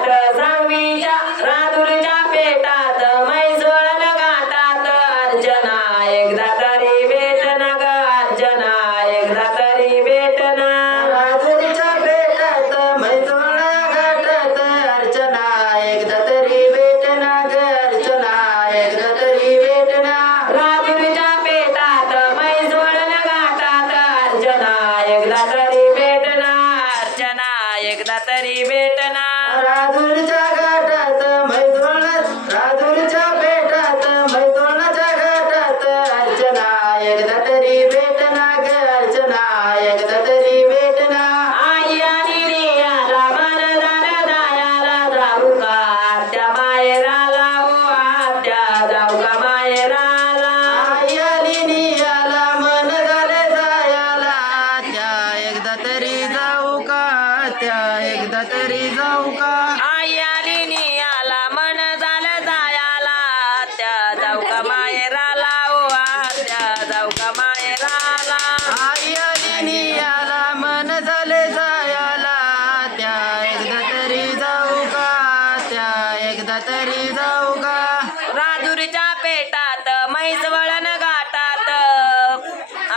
पेटात तरी भेटना राजूरच्या घाटात मैसोळा राजूरच्या तरी जाऊ का? आई आली मन झालं जायला. आत्या जाऊ का माहेराला ओ आत्या जाऊ का माहेराला आई आली मन झाले जायला. त्या एकदा तरी जाऊ का? त्या एकदा तरी जाऊ का? राजुरीच्या पेटात म्हैसवळण घाटात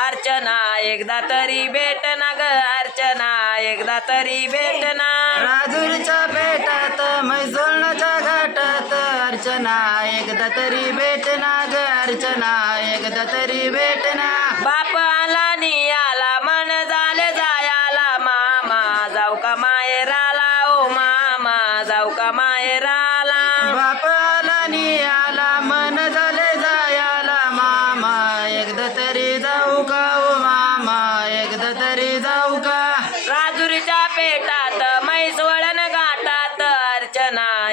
अर्चना एकदा तरी भेटना ग अर्चना एकदा तरी भेटना. राजूरच्या पेटात मैसोळच्या घाटात अर्चना एकदा तरी भेटना ग अर्चना एकदा तरी भेटना. बाप आला नियाला मन झाले जायाला मामा. जाऊ का माहेराला ओ मामा जाऊ का माहेराला. बापाला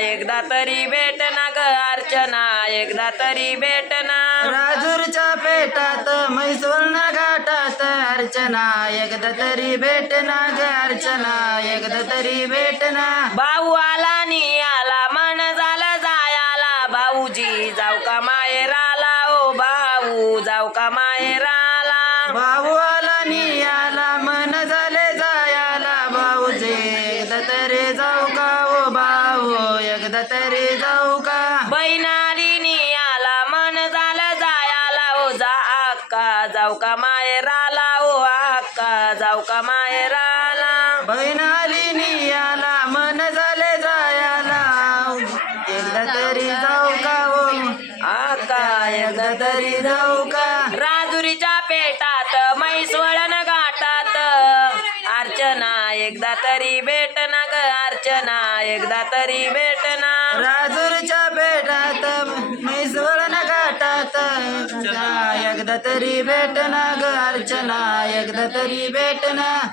एकदा तरी भेटना ग अर्चना एकदा तरी भेटना. राजूरच्या पेटात मैसोळण घाटात अर्चना एकदा तरी भेटना ग अर्चना एकदा तरी भेटना. भाऊ आला नियाला मन झालं जायाला. भाऊजी जाऊ का माहेराला? ओ भाऊ जाऊ का माहेराला? भाऊ आला नियाला मन भाऊ एकदा तरी जाऊ का? बहीण आली मन झालं जायाला ओ जा अक्का जाऊ का माहेराला ओ अक्का जाऊ का माहेराला बहीण आली नियाला मन झाले जायाला एकदा तरी जाऊ का ओ अक्का एकदा तरी जाऊ का? राजुरीच्या पेटात म्हैसवळण एकदा तरी भेटना ग अर्चना एकदा तरी भेटना. राजूरच्या बेटात मैसवळण घाटात एकदा तरी भेटना ग अर्चना एकदा तरी भेटना.